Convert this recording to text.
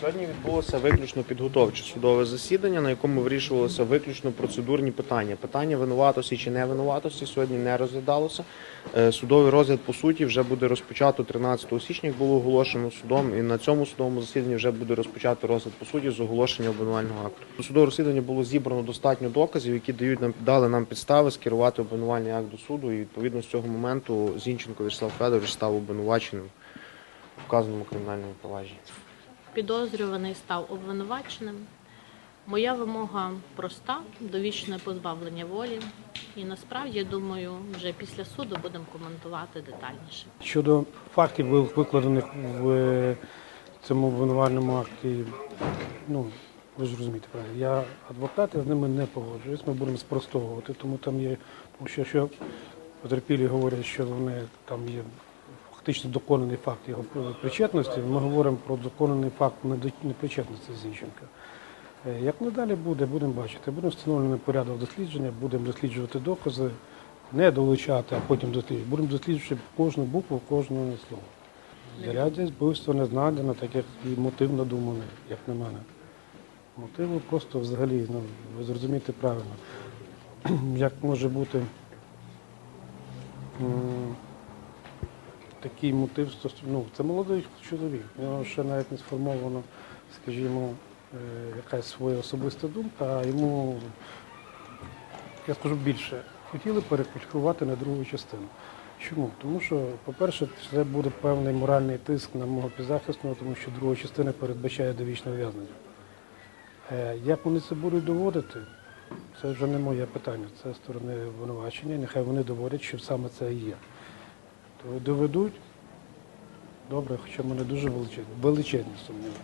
Сьогодні відбулося виключно підготовче судове засідання, на якому вирішувалися виключно процедурні питання. Питання винуватості чи невинуватості сьогодні не розглядалося. Е, Судовий розгляд по суті вже буде розпочато 13 січня, як було оголошено судом, і на цьому судовому засіданні вже буде розпочато розгляд по суті з оголошення обвинувального акту. У судовому розслідуванні було зібрано достатньо доказів, які дають нам дали нам підстави скерувати обвинувальний акт до суду. І відповідно з цього моменту Зінченко Вячеслав Федорович став обвинуваченим вказаному кримінальному провадженні. Підозрюваний став обвинуваченим. Моя вимога проста довічне позбавлення волі. І насправді, думаю, вже після суду будемо коментувати детальніше. Щодо фактів, викладених в е, цьому обвинувальному акті, ну ви ж розумієте, правильно, я адвокат, я з ними не погоджуюсь, ми будемо спростовувати, тому там є, тому що якщо потерпілі говорять, що вони там є фактично доконаний факт його причетності, ми говоримо про доконаний факт непричетності Зінченка. Е, Як надалі буде, будемо бачити. Будемо встановлений порядок дослідження, будемо досліджувати докази, не долучати, а потім досліджувати. Будемо досліджувати кожну букву, кожне слово. Заряддя вбивства не знайдено, так як і мотив надуманий, як на мене. Мотиву просто взагалі, ну, ви зрозумієте правильно. Як може бути такий мотив, стос- ну, це молодий чоловік, у нього ще навіть не сформовано, скажімо, е, якась своя особиста думка, а йому, я скажу більше, хотіли перекваліфікувати на другу частину. Чому? Тому що, по-перше, це буде певний моральний тиск на мого підзахисного, тому що друга частина передбачає довічне ув'язнення. Е, Як вони це будуть доводити, це вже не моє питання, це сторони обвинувачення, нехай вони доводять, що саме це і є то доведуть. Добре, хоча мене дуже величезні сумніви.